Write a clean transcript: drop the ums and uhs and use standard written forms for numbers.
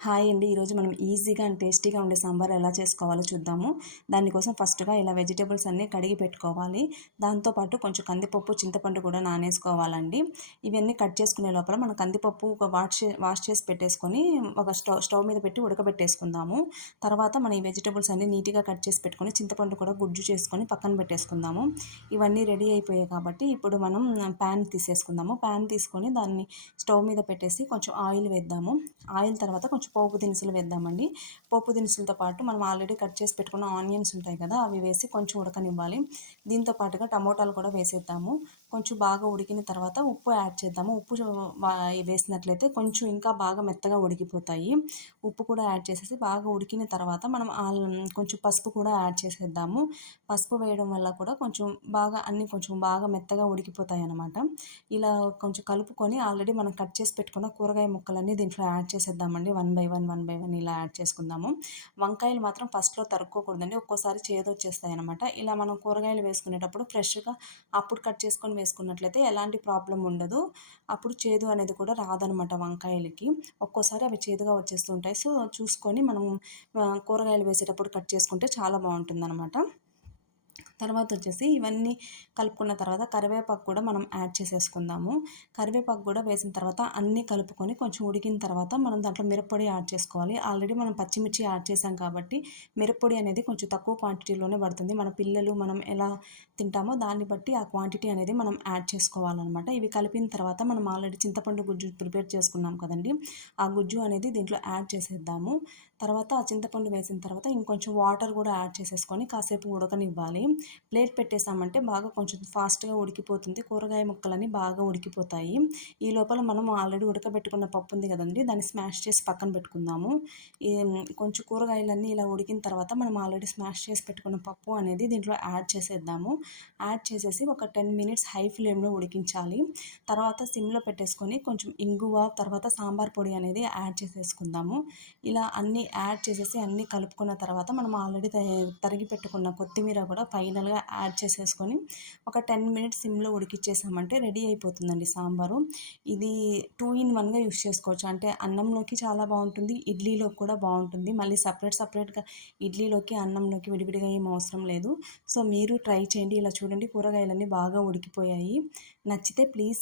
Hi అండి. ఈరోజు మనం ఈజీగా అండ్ టేస్టీగా ఉండే సాంబార్ ఎలా చేసుకోవాలో చూద్దాము. దానికోసం ఫస్ట్‌గా ఇలా వెజిటబుల్స్ అన్నీ కడిగి పెట్టుకోవాలి. దాంతోపాటు కొంచెం కందిపప్పు, చింతపండు కూడా నానేసుకోవాలండి. ఇవన్నీ కట్ చేసుకునే లోపల మనం కందిపప్పు ఒక వాష్ చేసి పెట్టేసుకొని ఒక స్టవ్ మీద పెట్టి ఉడకబెట్టేసుకుందాము. తర్వాత మనం ఈ వెజిటబుల్స్ అన్నీ నీట్‌గా కట్ చేసి పెట్టుకొని చింతపండు కూడా గుజ్జు చేసుకొని పక్కన పెట్టేసుకుందాము. ఇవన్నీ రెడీ అయిపోయాయి కాబట్టి ఇప్పుడు మనం ప్యాన్ తీసేసుకుందాము. ప్యాన్ తీసుకొని దాన్ని స్టవ్ మీద పెట్టేసి కొంచెం ఆయిల్ వేద్దాము. ఆయిల్ తర్వాత కొంచెం పోపు దినుసులు వేద్దామండి. పోపు దినుసులతో పాటు మనం ఆల్రెడీ కట్ చేసి పెట్టుకున్న ఆనియన్స్ ఉంటాయి కదా, అవి వేసి కొంచెం ఉడకనివ్వాలి. దీంతో పాటుగా టమోటాలు కూడా వేసేద్దాము. కొంచెం బాగా ఉడికిన తర్వాత ఉప్పు యాడ్ చేద్దాము. ఉప్పు వేసినట్లయితే కొంచెం ఇంకా బాగా మెత్తగా ఉడికిపోతాయి. ఉప్పు కూడా యాడ్ చేసేసి బాగా ఉడికిన తర్వాత మనం కొంచెం పసుపు కూడా యాడ్ చేసేద్దాము. పసుపు వేయడం వల్ల కూడా కొంచెం బాగా అన్నీ కొంచెం బాగా మెత్తగా ఉడికిపోతాయి అన్నమాట. ఇలా కొంచెం కలుపుకొని ఆల్రెడీ మనం కట్ చేసి పెట్టుకున్న కూరగాయ ముక్కలన్నీ దీంట్లో యాడ్ చేసేద్దామండి. వన్ బై వన్ ఇలా యాడ్ చేసుకుందాము. వంకాయలు మాత్రం ఫస్ట్‌లో తరుక్కోకూడదండి. ఒక్కోసారి చేదొచ్చేస్తాయన్నమాట. ఇలా మనం కూరగాయలు వేసుకునేటప్పుడు ఫ్రెష్‌గా అప్పుడు కట్ చేసుకొని వేసుకున్నట్లయితే ఎలాంటి ప్రాబ్లమ్ ఉండదు. అప్పుడు చేదు అనేది కూడా రాదనమాట వంకాయలకి. ఒక్కోసారి అవి చేదుగా వచ్చేస్తుంటాయి. సో, చూసుకొని మనం కూరగాయలు వేసేటప్పుడు కట్ చేసుకుంటే చాలా బావుంటుందనమాట. తర్వాత వచ్చేసి ఇవన్నీ కలుపుకున్న తర్వాత కరివేపాకు కూడా మనం యాడ్ చేసేసుకుందాము. కరివేపాకు కూడా వేసిన తర్వాత అన్నీ కలుపుకొని కొంచెం ఉడికిన తర్వాత మనం దాంట్లో మిరప్పొడి యాడ్ చేసుకోవాలి. ఆల్రెడీ మనం పచ్చిమిర్చి యాడ్ చేసాం కాబట్టి మిరప్పొడి అనేది కొంచెం తక్కువ క్వాంటిటీలోనే పడుతుంది. మన పిల్లలు మనం ఎలా తింటామో దాన్ని బట్టి ఆ క్వాంటిటీ అనేది మనం యాడ్ చేసుకోవాలనమాట. ఇవి కలిపిన తర్వాత మనం ఆల్రెడీ చింతపండు గుజ్జు ప్రిపేర్ చేసుకున్నాం కదండీ! ఆ గుజ్జు అనేది దీంట్లో యాడ్ చేసేద్దాము. తర్వాత ఆ చింతపండు వేసిన తర్వాత ఇంకొంచెం వాటర్ కూడా యాడ్ చేసేసుకొని కాసేపు ఉడకనివ్వాలి. ప్లేట్ పెట్టేసామంటే బాగా కొంచెం ఫాస్ట్‌గా ఉడికిపోతుంది. కూరగాయ ముక్కలన్నీ బాగా ఉడికిపోతాయి. ఈ లోపల మనం ఆల్రెడీ ఉడకబెట్టుకున్న పప్పు ఉంది కదండీ! దాన్ని స్మాష్ చేసి పక్కన పెట్టుకుందాము. కొంచెం కూరగాయలన్నీ ఇలా ఉడికిన తర్వాత మనం ఆల్రెడీ స్మాష్ చేసి పెట్టుకున్న పప్పు అనేది దీంట్లో యాడ్ చేసేద్దాము. యాడ్ చేసేసి ఒక 10 మినిట్స్ హై ఫ్లేమ్‌లో ఉడికించాలి. తర్వాత సిమ్‌లో పెట్టేసుకొని కొంచెం ఇంగువ, తర్వాత సాంబార్ పొడి అనేది యాడ్ చేసేసుకుందాము. ఇలా అన్నీ యాడ్ చేసేసి అన్నీ కలుపుకున్న తర్వాత మనం ఆల్రెడీ తరిగి పెట్టుకున్న కొత్తిమీర కూడా ఫైనల్‌గా యాడ్ చేసేసుకొని ఒక 10 మినిట్స్ సిమ్‌లో ఉడికిచ్చేసామంటే రెడీ అయిపోతుందండి సాంబారు. ఇది 2 ఇన్ 1గా యూజ్ చేసుకోవచ్చు. అంటే అన్నంలోకి చాలా బావుంటుంది. ఇడ్లీలోకి కూడా బావుంటుంది. మళ్ళీ సెపరేట్‌గా ఇడ్లీలోకి, అన్నంలోకి విడివిడిగా ఏం అవసరం లేదు. సో, మీరు ట్రై చేయండి. ఇలా చూడండి కూరగాయలన్నీ బాగా ఉడికిపోయాయి. నచ్చితే ప్లీజ్